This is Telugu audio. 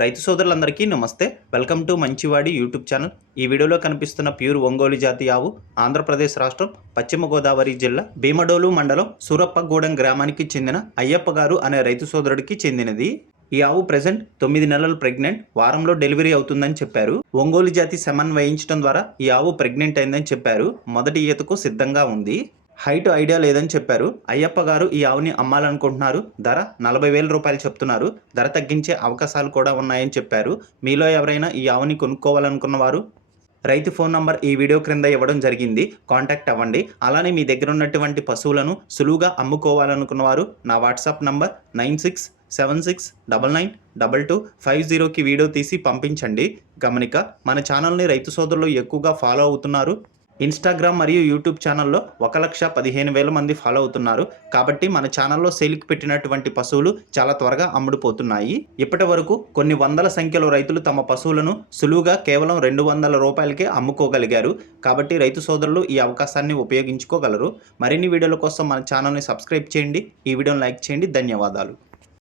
రైతు సోదరులందరికీ నమస్తే. వెల్కమ్ టు మంచివాడి యూట్యూబ్ ఛానల్. ఈ వీడియోలో కనిపిస్తున్న ప్యూర్ ఒంగోలు జాతి ఆవు ఆంధ్రప్రదేశ్ రాష్ట్రం పశ్చిమ గోదావరి జిల్లా భీమడోలు మండలం సూరప్పగూడెం గ్రామానికి చెందిన అయ్యప్ప గారు అనే రైతు సోదరుడికి చెందినది. ఈ ఆవు ప్రెజెంట్ 9 నెలలు ప్రెగ్నెంట్, వారంలో డెలివరీ అవుతుందని చెప్పారు. ఒంగోలు జాతి సెమన్ వేయించడం ద్వారా ఈ ఆవు ప్రెగ్నెంట్ అయిందని చెప్పారు. మొదటి ఈతకు సిద్ధంగా ఉంది. హైట్ ఐడియా లేదని చెప్పారు. అయ్యప్ప గారు ఈ ఆవుని అమ్మాలనుకుంటున్నారు. ధర 40,000 రూపాయలు చెప్తున్నారు. ధర తగ్గించే అవకాశాలు కూడా ఉన్నాయని చెప్పారు. మీలో ఎవరైనా ఈ ఆవుని కొనుక్కోవాలనుకున్నవారు రైతు ఫోన్ నంబర్ ఈ వీడియో క్రింద ఇవ్వడం జరిగింది. కాంటాక్ట్ అవ్వండి. అలానే మీ దగ్గర ఉన్నటువంటి పశువులను సులువుగా అమ్ముకోవాలనుకున్నవారు నా వాట్సాప్ నంబర్ 9676992250కి వీడియో తీసి పంపించండి. గమనిక, మన ఛానల్ని రైతు సోదరులు ఎక్కువగా ఫాలో అవుతున్నారు. ఇన్స్టాగ్రామ్ మరియు యూట్యూబ్ ఛానల్లో 1,15,000 మంది ఫాలో అవుతున్నారు. కాబట్టి మన ఛానల్లో సేల్కి పెట్టినటువంటి పశువులు చాలా త్వరగా అమ్ముడుపోతున్నాయి. ఇప్పటి వరకు కొన్ని వందల సంఖ్యలో రైతులు తమ పశువులను సులువుగా కేవలం 200 రూపాయలకే అమ్ముకోగలిగారు. కాబట్టి రైతు సోదరులు ఈ అవకాశాన్ని ఉపయోగించుకోగలరు. మరిన్ని వీడియోల కోసం మన ఛానల్ని సబ్స్క్రైబ్ చేయండి. ఈ వీడియోని లైక్ చేయండి. ధన్యవాదాలు.